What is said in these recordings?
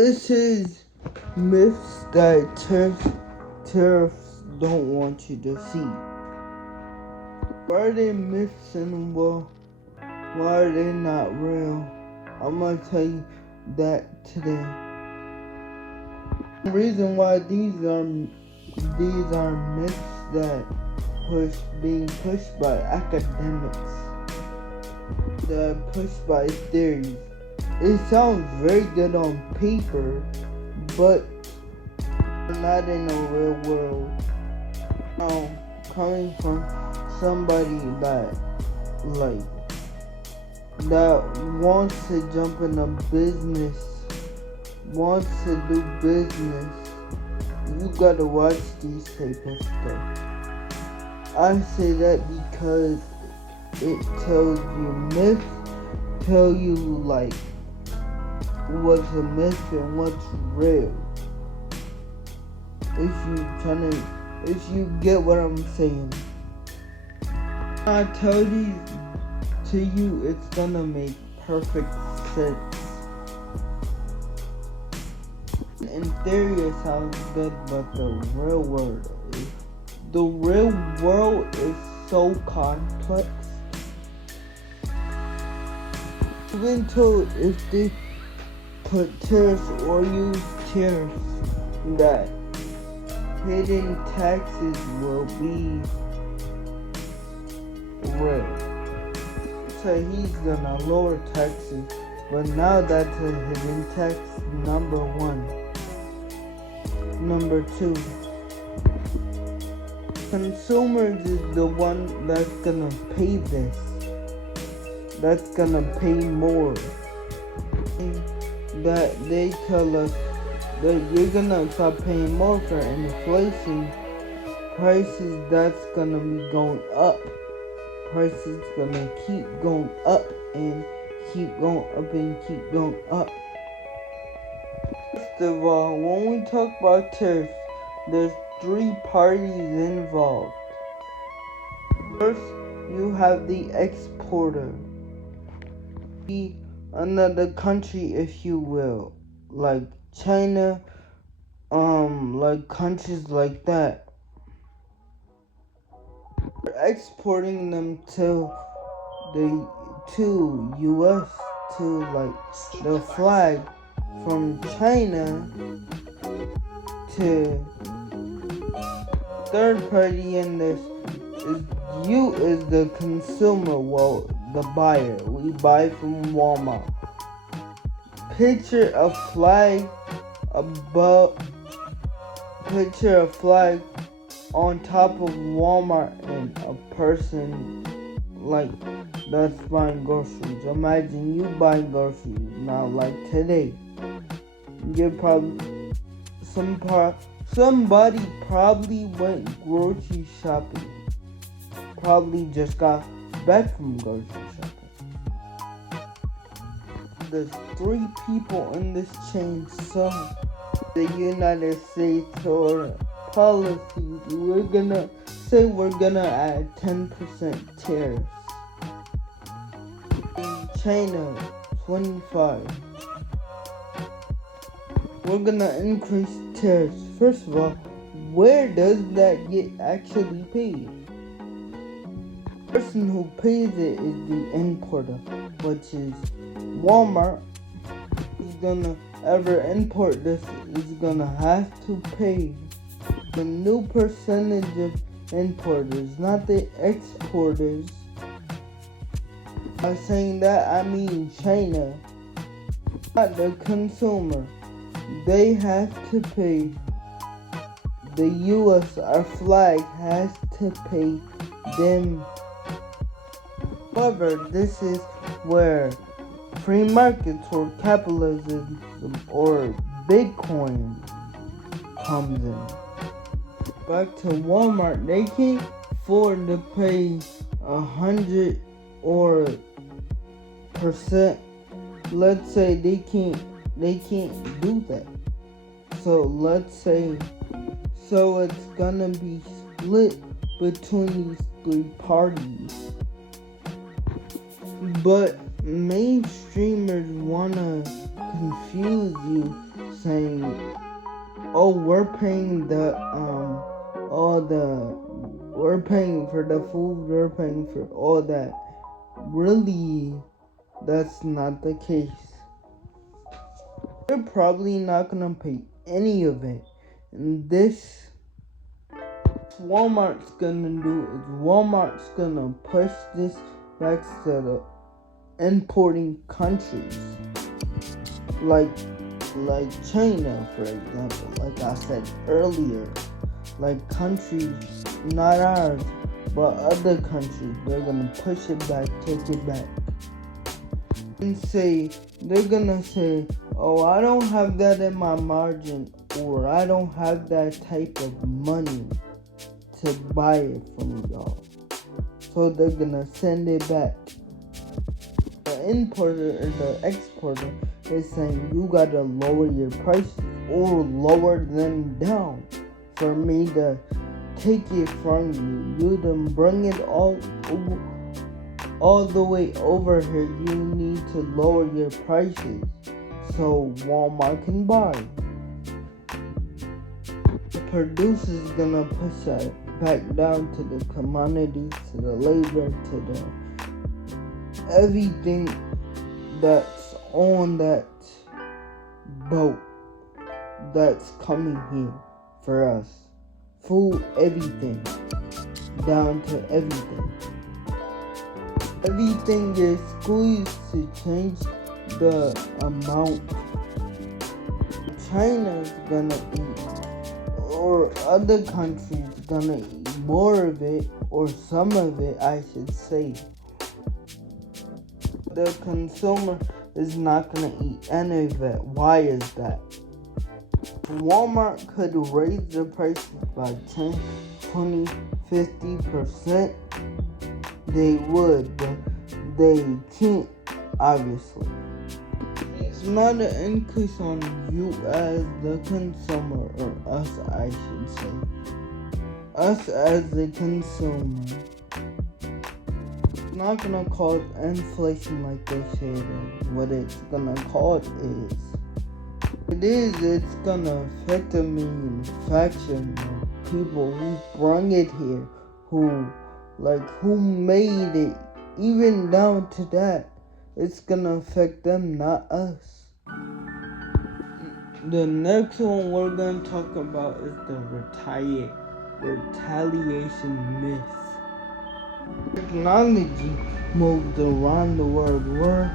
This is myths that tariffs don't want you to see. Why are they myths and why are they not real? I'm gonna tell you that today. The reason why these are myths that being pushed by academics, that are pushed by theories. It sounds very good on paper, but not in the real world. Now, coming from somebody that wants to jump in a business, wants to do business, you gotta watch these type of stuff. I say that because it tells you myths, tell you what's a myth and what's real. If you get what I'm saying. I tell these to you, it's gonna make perfect sense. In theory it sounds good, but the real world is so complex. Even told if they put tariffs or use tariffs, that hidden taxes will be real. So he's gonna lower taxes, but now that's a hidden tax, number one. Number two, consumers is the one that's gonna pay this. That's gonna pay more. That they tell us that you're gonna start paying more for inflation. Prices that's gonna be going up. Prices gonna keep going up and keep going up and keep going up. First of all, when we talk about tariffs, there's three parties involved. First, you have the exporter. Another country, if you will, like China, like countries like that. We're exporting them to US, to the flag from China to third party in this is you is the consumer, well, the buyer. We buy from Walmart. Picture a flag on top of Walmart and a person that's buying groceries. Imagine you buying groceries now, today. You're probably somebody probably went grocery shopping. Probably just got back from grocery shopping. There's three people in this chain, so the United States or policies, we're gonna add 10% tariffs. In China, 25. We're gonna increase tariffs. First of all, where does that get actually paid? The person who pays it is the importer, which is Walmart. Who's gonna ever import this is gonna have to pay the new percentage of importers, not the exporters. By saying that, I mean China, not the consumer. They have to pay. The US, our flag, has to pay them. However, this is where free markets or capitalism or Bitcoin comes in. Back to Walmart, they can't afford to pay 100 or %. Let's say they can't do that. So let's say, it's gonna be split between these three parties. But mainstreamers wanna confuse you, saying, oh, we're paying for the food, we're paying for all that. Really, that's not the case. They're probably not gonna pay any of it. And this Walmart's gonna push this back to the importing countries. Like China, for example, like I said earlier. Like countries, not ours, but other countries, they're gonna push it back, take it back. And they're gonna say, oh, I don't have that in my margin, or I don't have that type of money to buy it from y'all. So they're gonna send it back. The importer or the exporter is saying you gotta lower your prices or lower them down for me to take it from you. You done bring it all the way over here. You need to lower your prices so Walmart can buy. The producer's gonna push that back down to the commodities, to the labor, to the everything that's on that boat that's coming here for us. Food, everything, down to everything. Everything is squeezed to change the amount China's gonna eat, or other countries gonna eat more of it, or some of it, I should say. The consumer is not gonna eat any of it. Why is that? Walmart could raise the prices by 10, 20, 50%. They would, but they can't, obviously. It's not an increase on you as the consumer, or us, I should say. Us as the consumer. It's not gonna cause inflation like they say it is. What it's gonna cause is, it's gonna affect the manufacturing of people who brought it here, who made it, even down to that. It's gonna affect them, not us. The next one we're gonna talk about is the retaliation myth. Technology moved around the world. We're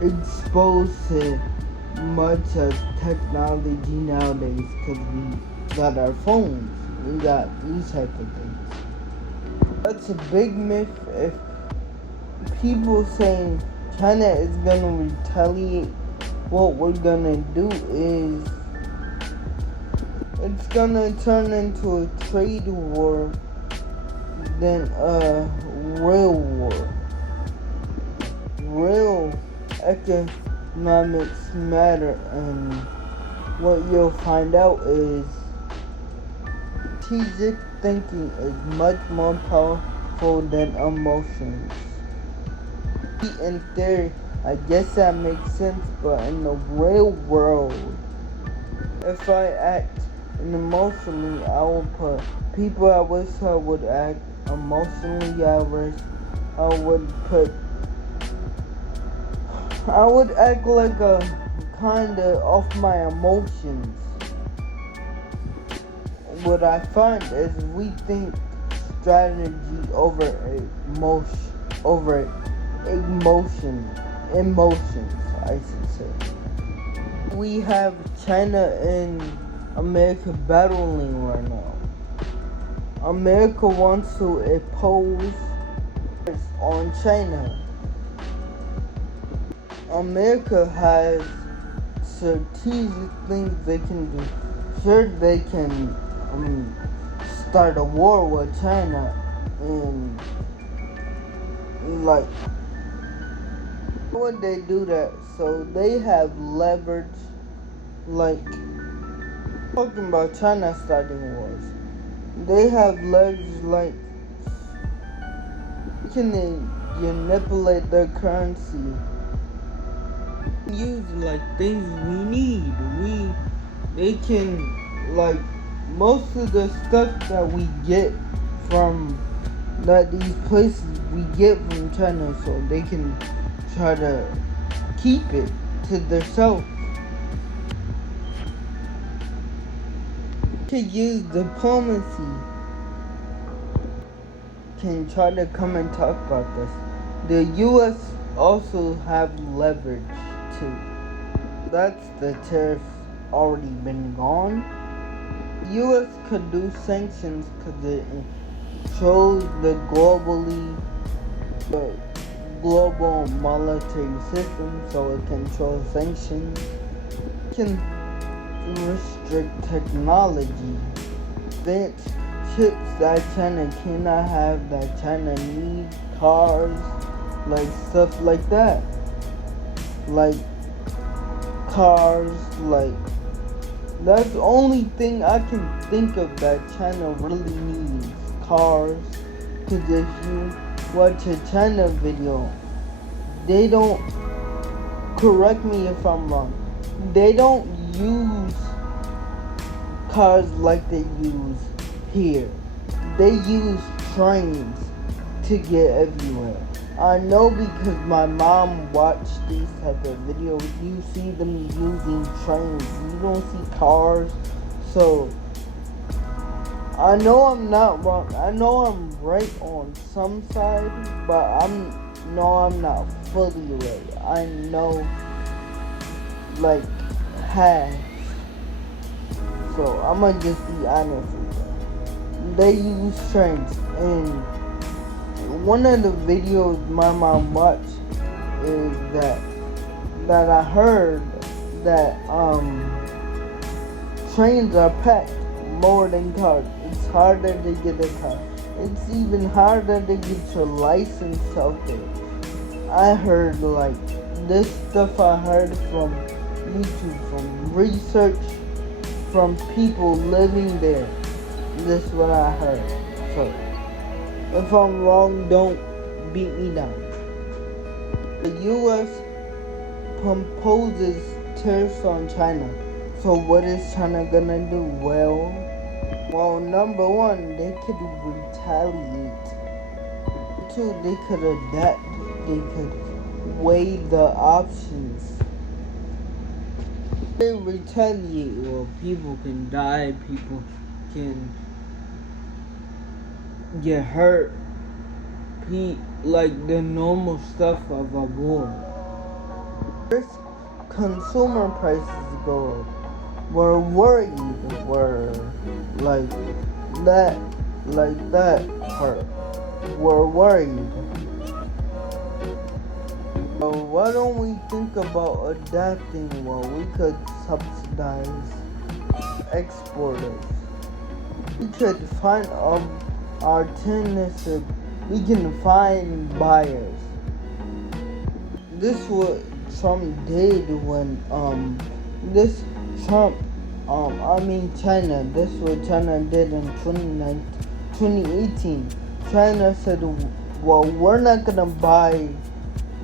exposed to much of technology nowadays because we got our phones, we got these type of things. That's a big myth. If people saying China is gonna retaliate, what we're gonna do is it's gonna turn into a trade war than a real war. Real economics matter, and what you'll find out is strategic thinking is much more powerful than emotions. In theory, I guess that makes sense, but in the real world, if I act emotionally, I will put people I wish I would act emotionally at risk. I would act like a kinda off my emotions. What I find is we think strategy over emotions, I should say. We have China and America battling right now. America wants to impose on China. America has strategic things they can do. Sure, they can start a war with China, and why would they do that? So they have leverage, talking about China starting wars. They have leverage, they can manipulate their currency use like things we need. They can like most of the stuff that we get from that these places we get from China, so they can try to keep it to themselves. To use diplomacy can try to come and talk about this. The U.S. also have leverage too. That's the tariffs already been gone. The U.S. could do sanctions because it shows the global monetary system, so it controls sanctions. It can restrict technology, advanced chips that China cannot have, that China needs, cars, like stuff like that. Like cars, like that's the only thing I can think of that China really needs, cars. Cause if you watch a China video, they don't, correct me if I'm wrong, they don't use cars like they use here. They use trains to get everywhere. I know because my mom watched these type of videos. You see them using trains. You don't see cars. So I know I'm not wrong. I know I'm right on some side, but I'm not fully right. I know like half. So I'm gonna just be honest with you. They use trains, and one of the videos my mom watched is that I heard that trains are packed more than cars. It's harder to get a car. It's even harder to get your license out there. I heard like this stuff I heard from YouTube, from research, from people living there. This is what I heard. So if I'm wrong, don't beat me down. The U.S. proposes tariffs on China. So what is China gonna do? Well, number one, they could retaliate. Two, they could adapt. They could weigh the options. They retaliate. Well, people can die. People can get hurt. Like the normal stuff of a war. First, consumer prices go up. We're worried. We're like that part. We're worried. So why don't we think about adapting? Well, we could subsidize exporters. We could find alternative. We can find buyers. This is what Trump did when China. This is what China did in 2018. China said, well, we're not gonna buy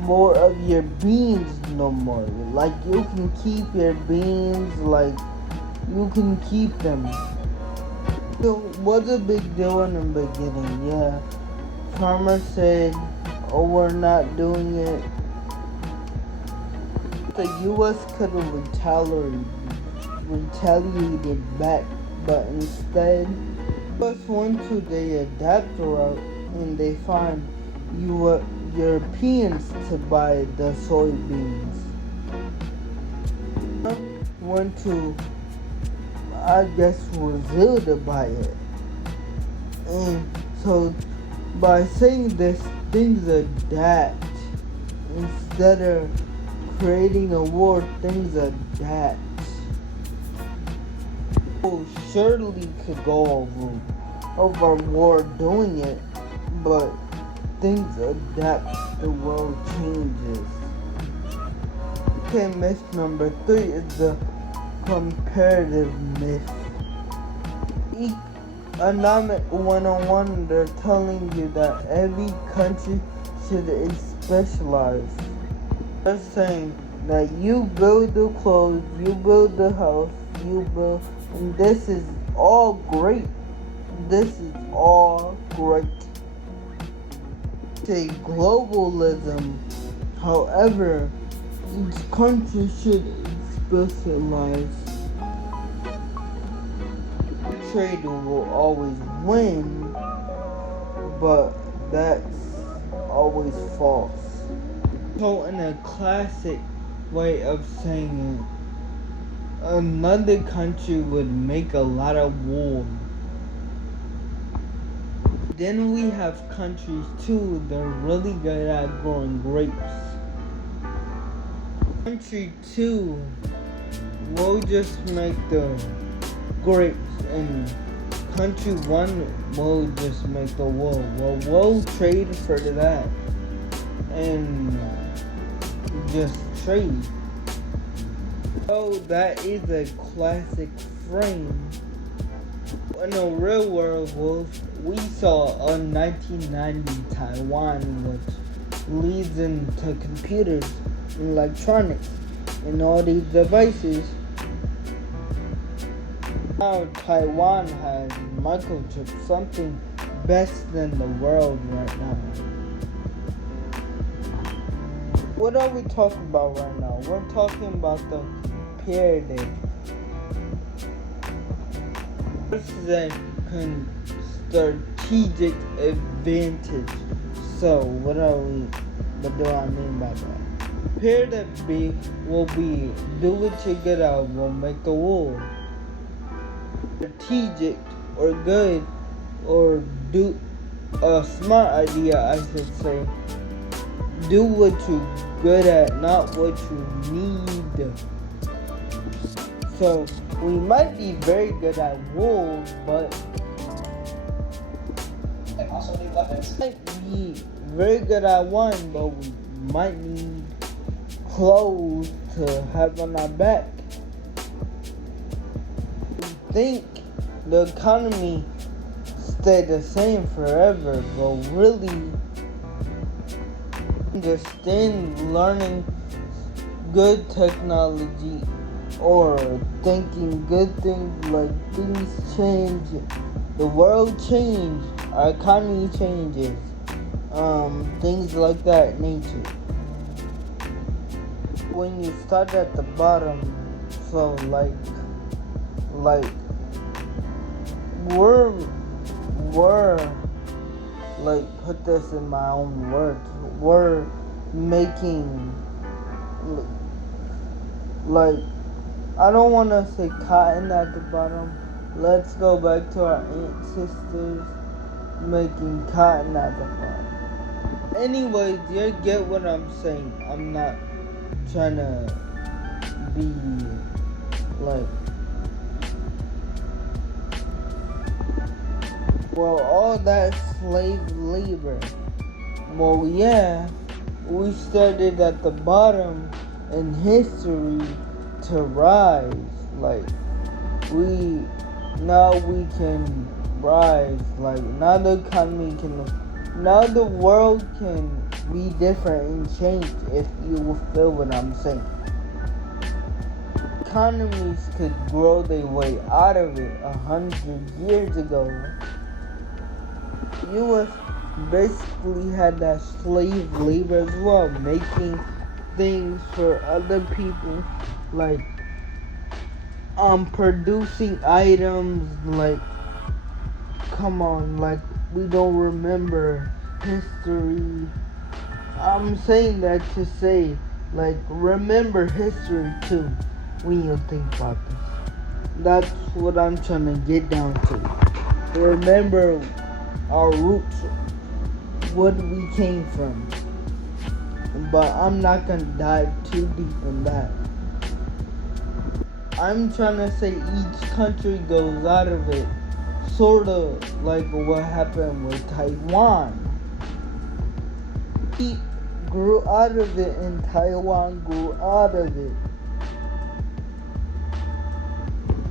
more of your beans no more. Like, you can keep your beans, like, you can keep them. It was a big deal in the beginning, yeah. Farmers said, oh, we're not doing it. The U.S. could have retaliated back, but instead, US went to the adapt route and they find Europeans to buy the soybeans. Went to, I guess, Brazil to buy it. And so by saying this, things adapt. Instead of creating a war, things adapt. People surely could go over war doing it, but things adapt, the world changes. Okay, myth number 3 is the comparative myth. Economic 101, they're telling you that every country should specialize. They're saying That you build the clothes, you build the house, you build, and this is all great. This is all great. Say globalism, however, each country should specialize. Trade will always win, but that's always false. So in a classic way of saying it, another country would make a lot of wool. Then we have countries too that are really good at growing grapes. Country 2 will just make the grapes, and country 1 will just make the wool. Well, we'll trade for that and just trade. So that is a classic frame. In the real world, we saw a 1990 Taiwan, which leads into computers, electronics, and all these devices. Now Taiwan has microchips, something best in the world right now. What are we talking about right now? We're talking about the pyramid. This is a strategic advantage. So what do I mean by that? Pyramid B will be do what you get out will make the wool. Strategic or good or do a smart idea, I should say. Do what you're good at, not what you need. So we might be very good at wool, but and also need weapons. Might be very good at one, but we might need clothes to have on our back. We think the economy stay the same forever, but really understand learning good technology or thinking good things like things change, the world change, our economy changes, things like that nature. When you start at the bottom, so like we're like, put this in my own words, we're making, like, I don't want to say cotton at the bottom. Let's go back to our ancestors making cotton at the bottom. Anyways, you get what I'm saying. I'm not trying to be like, well, all that slave labor. Well, yeah, we started at the bottom in history to rise. Like, now we can rise. Like, now the economy now the world can be different and change, if you feel what I'm saying. Economies could grow their way out of it 100 years ago. U.S. basically had that slave labor as well, making things for other people, like producing items. Like, come on, like, we don't remember history. I'm saying that to say, like, remember history too when you think about this. That's what I'm trying to get down to. Remember our roots, what we came from. But I'm not gonna dive too deep in that. I'm trying to say each country goes out of it, sort of like what happened with Taiwan. He grew out of it and Taiwan grew out of it.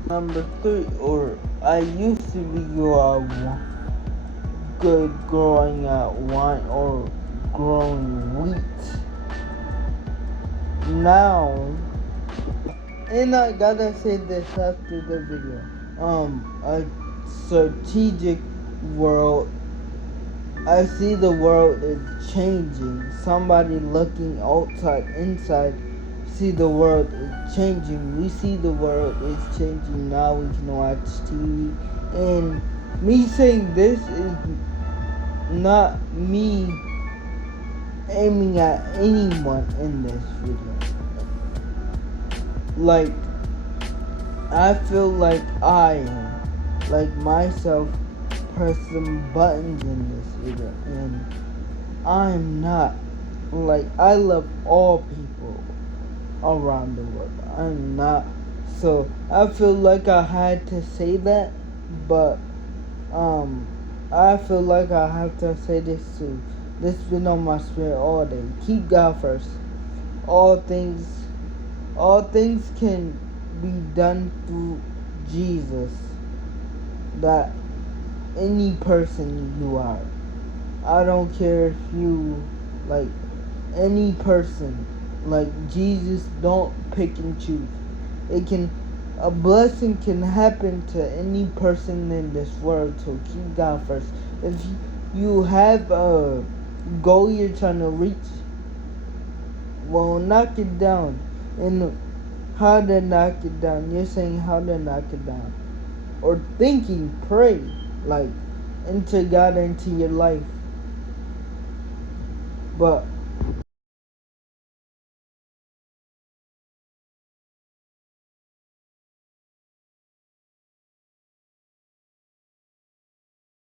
Number 3, or I used to be good growing at wine or growing wheat. now, and I gotta say this after the video. A strategic world. I see the world is changing. Somebody looking outside, inside, see the world is changing. We see the world is changing now. We can watch TV, and me saying this is not me aiming at anyone in this video. Like, I feel like I am, like myself, press some buttons in this video, and I'm not. Like, I love all people around the world. I'm not. So, I feel like I had to say that, but, I feel like I have to say this too. This been on my spirit all day. Keep God first. All things, all things can be done through Jesus. That any person you are. I don't care if you, like, any person. Like, Jesus don't pick and choose. A blessing can happen to any person in this world, so keep God first. If you have a goal you're trying to reach, well, knock it down. And how to knock it down? You're saying how to knock it down. Or thinking, pray, like, enter God into your life. But